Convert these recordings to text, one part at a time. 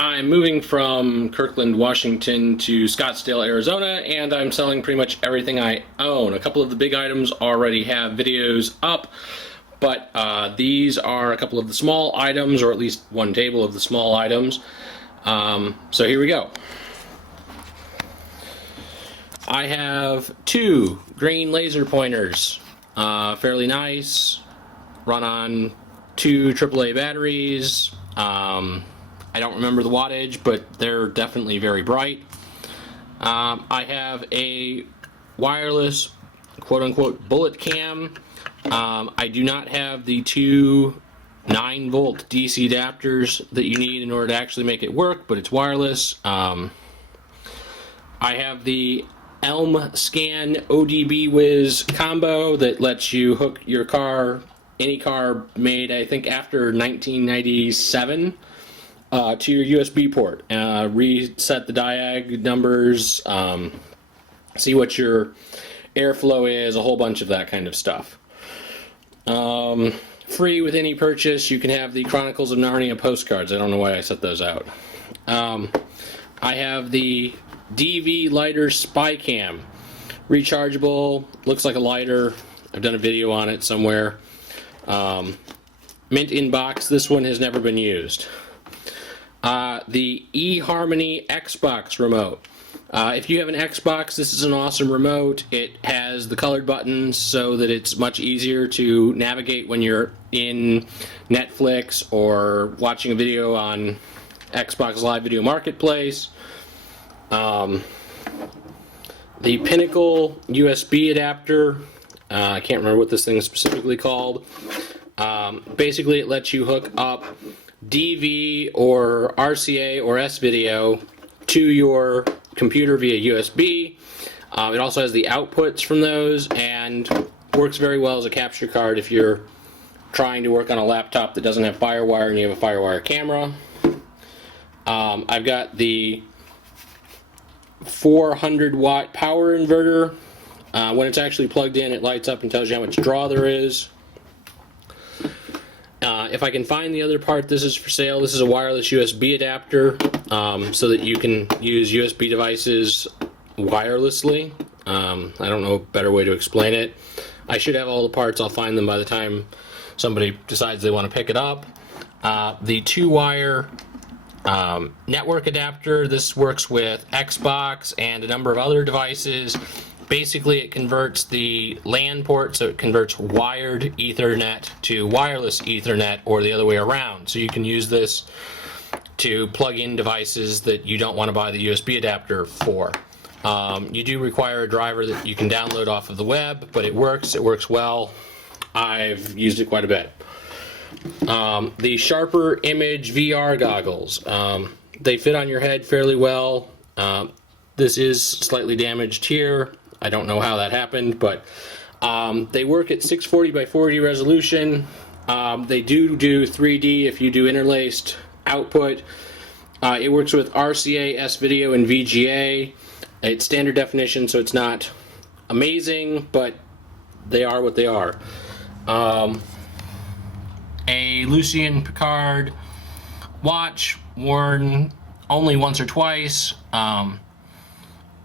I'm moving from Kirkland, Washington to Scottsdale, Arizona, and I'm selling pretty much everything I own. A couple of the big items already have videos up, but these are a couple of the small items, or at least one table of the small items. So here we go. I have two green laser pointers, fairly nice, run on two AAA batteries. I don't remember the wattage, but they're definitely very bright. I have a wireless quote-unquote bullet cam. I do not have the two 9-volt DC adapters that you need in order to actually make it work, but it's wireless. I have the Elm Scan ODB Wiz combo that lets you hook your car, any car made I think after 1997, to your USB port. Reset the diag numbers, see what your airflow is, a whole bunch of that kind of stuff. Free with any purchase, you can have the Chronicles of Narnia postcards. I don't know why I set those out. I have the DV lighter spy cam, rechargeable, looks like a lighter. I've done a video on it somewhere. Mint in box. This one has never been used. The eHarmony Xbox remote. If you have an Xbox, this is an awesome remote. It has the colored buttons so that it's much easier to navigate when you're in Netflix or watching a video on Xbox Live Video Marketplace. The Pinacle USB adapter. I can't remember what this thing is specifically called. Basically, it lets you hook up DV or RCA or S-Video to your computer via USB. It also has the outputs from those and works very well as a capture card if you're trying to work on a laptop that doesn't have Firewire and you have a Firewire camera. I've got the 400 watt power inverter. When it's actually plugged in, it lights up and tells you how much draw there is. If I can find the other part, this is for sale. This is a wireless USB adapter, so that you can use USB devices wirelessly. I don't know a better way to explain it. I should have all the parts. I'll find them by the time somebody decides they want to pick it up. The 2-wire network adapter. This works with Xbox and a number of other devices. Basically, it converts the LAN port, so it converts wired Ethernet to wireless Ethernet, or the other way around. So you can use this to plug in devices that you don't want to buy the USB adapter for. You do require a driver that you can download off of the web, but it works well. I've used it quite a bit. The Sharper Image VR goggles. They fit on your head fairly well. This is slightly damaged here. I don't know how that happened, but they work at 640 by 480 resolution. They do 3D if you do interlaced output. It works with RCA, S-Video, and VGA. It's standard definition, so it's not amazing, but they are what they are. A Lucien Picard watch, worn only once or twice.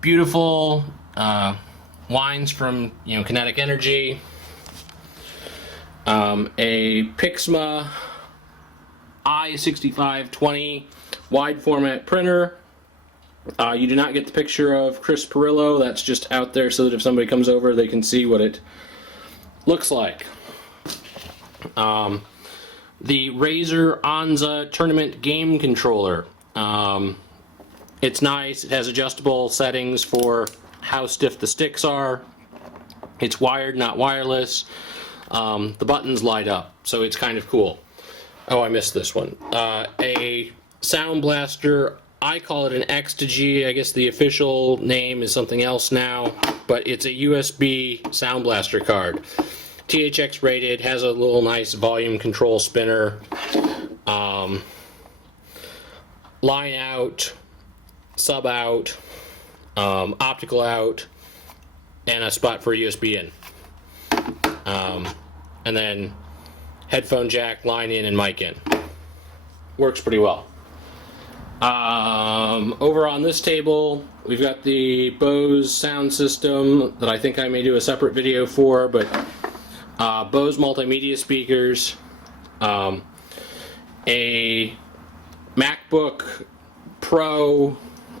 Beautiful. Lines from kinetic energy. A Pixma i6520 wide format printer. You do not get the picture of Chris Perillo. That's just out there so that if somebody comes over, they can see what it looks like. The Razer Onza Tournament Game Controller. It's nice. It has adjustable settings for how stiff the sticks are. It's wired, not wireless. The buttons light up, so it's kind of cool. Oh, I missed this one. A Sound Blaster. I call it an X to G. I guess the official name is something else now, but it's a USB Sound Blaster card. THX rated, has a little nice volume control spinner. Line out, sub out, optical out, and a spot for a USB in. And then headphone jack, line in, and mic in. Works pretty well. Over on this table, we've got the Bose sound system that I think I may do a separate video for, but Bose Multimedia speakers, a MacBook Pro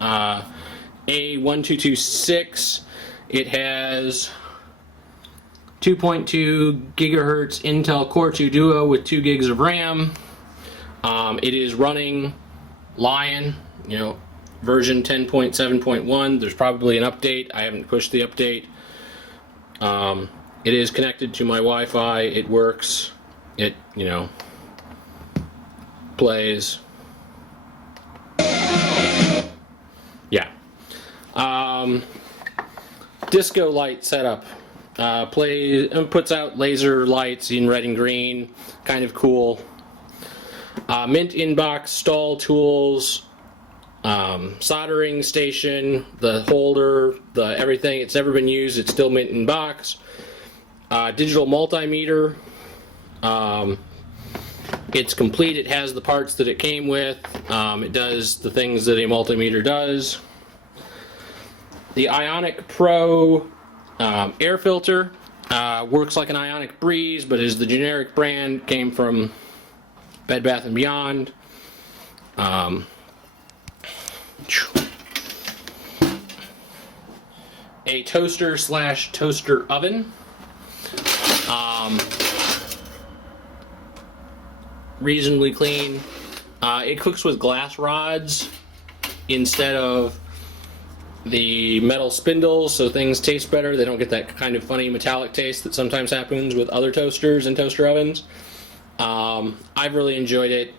A1226. It has 2.2 gigahertz Intel Core 2 Duo with 2 gigs of RAM. It is running Lion, version 10.7.1. There's probably an update. I haven't pushed the update. It is connected to my Wi-Fi. It works. It, plays. Yeah. Disco light setup. Puts out laser lights in red and green. Kind of cool. Mint inbox, stall tools, soldering station, the holder, everything. It's never been used. It's still mint in box. Digital multimeter. It's complete. It has the parts that it came with. It does the things that a multimeter does. The Ionic Pro air filter works like an Ionic Breeze, but is the generic brand. Came from Bed Bath & Beyond. A toaster / toaster oven. Reasonably clean. It cooks with glass rods instead of the metal spindles, so things taste better. They don't get that kind of funny metallic taste that sometimes happens with other toasters and toaster ovens. I've really enjoyed it.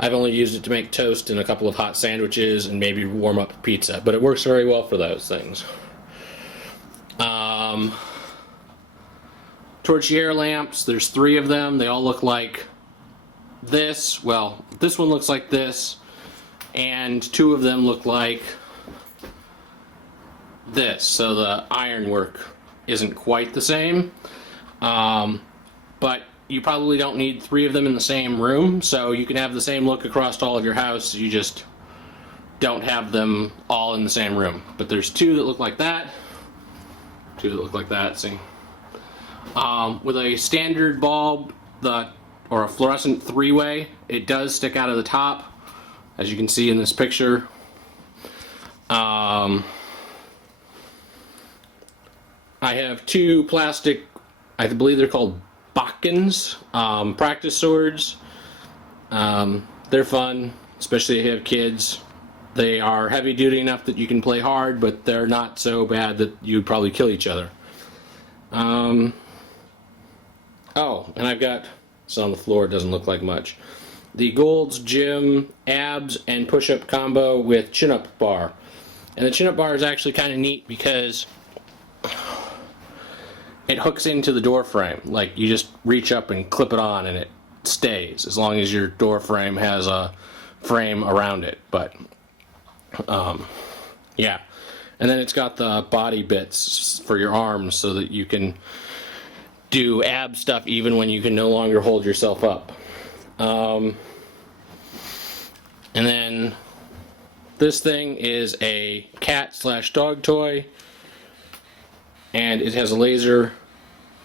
I've only used it to make toast and a couple of hot sandwiches and maybe warm up pizza, but it works very well for those things. Torchiere lamps, there's 3 of them. They all look like this. Well, this one looks like this, and 2 of them look like this, so the ironwork isn't quite the same. But you probably don't need 3 of them in the same room, so you can have the same look across all of your house. You just don't have them all in the same room. But there's 2 that look like that, 2 that look like that, see? With a standard bulb, or a fluorescent 3-way, it does stick out of the top, as you can see in this picture. I have 2 plastic, I believe they're called Botkins, practice swords. They're fun, especially if you have kids. They are heavy duty enough that you can play hard, but they're not so bad that you'd probably kill each other. Oh, and I've got, it's on the floor, it doesn't look like much, the Gold's Gym abs and push-up combo with chin-up bar. And the chin-up bar is actually kind of neat because it hooks into the door frame. Like, you just reach up and clip it on and it stays, as long as your door frame has a frame around it. But yeah, and then it's got the body bits for your arms so that you can do ab stuff even when you can no longer hold yourself up. And then this thing is a cat / dog toy, and it has a laser,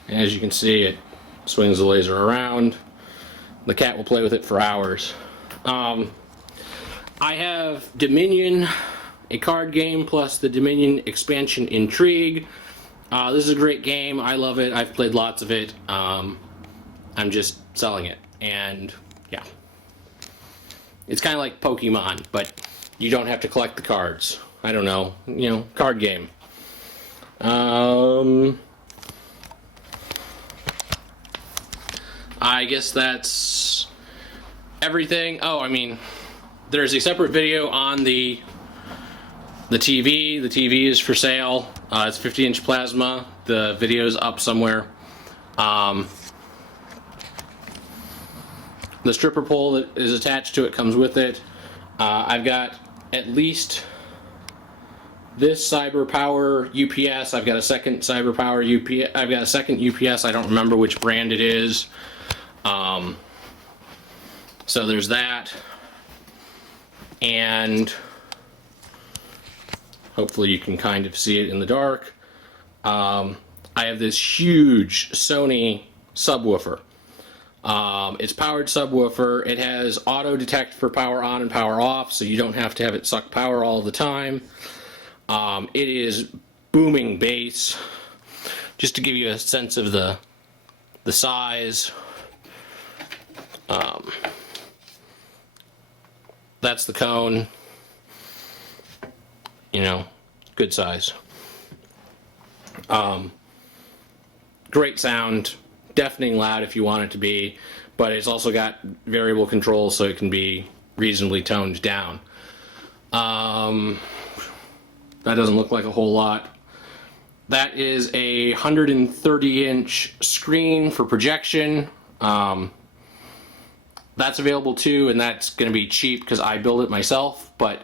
and as you can see, it swings the laser around. The cat will play with it for hours. I have Dominion, a card game, plus the Dominion expansion Intrigue. This is a great game. I love it. I've played lots of it. I'm just selling it, and yeah. It's kind of like Pokemon, but you don't have to collect the cards. I don't know, card game. I guess that's everything. Oh, I mean, there's a separate video on the TV. The TV is for sale. It's 50-inch plasma. The video's up somewhere. The stripper pole that is attached to it comes with it. I've got at least this Cyber Power UPS. I've got a second Cyber Power UPS. I've got a second UPS. I don't remember which brand it is. So there's that. and hopefully you can kind of see it in the dark. I have this huge Sony subwoofer. It's powered subwoofer. It has auto detect for power on and power off, so you don't have to have it suck power all the time. It is booming bass. Just to give you a sense of the size, that's the cone. You know, good size. Great sound, deafening loud if you want it to be, but it's also got variable control so it can be reasonably toned down. That doesn't look like a whole lot. That is a 130-inch screen for projection. That's available too, and that's going to be cheap because I build it myself, but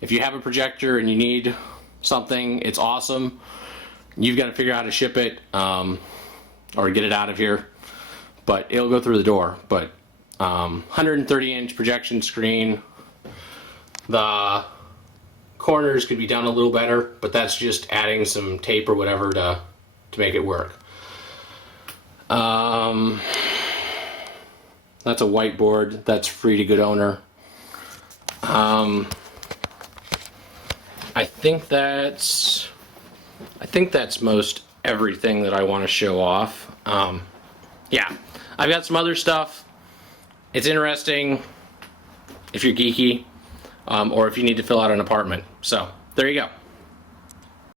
if you have a projector and you need something, it's awesome. You've got to figure out how to ship it or get it out of here, but it'll go through the door. But 130-inch projection screen. The corners could be done a little better, but that's just adding some tape or whatever to make it work. That's a whiteboard. That's free to good owner. I think that's most everything that I want to show off. Yeah, I've got some other stuff. It's interesting if you're geeky, or if you need to fill out an apartment. So there you go.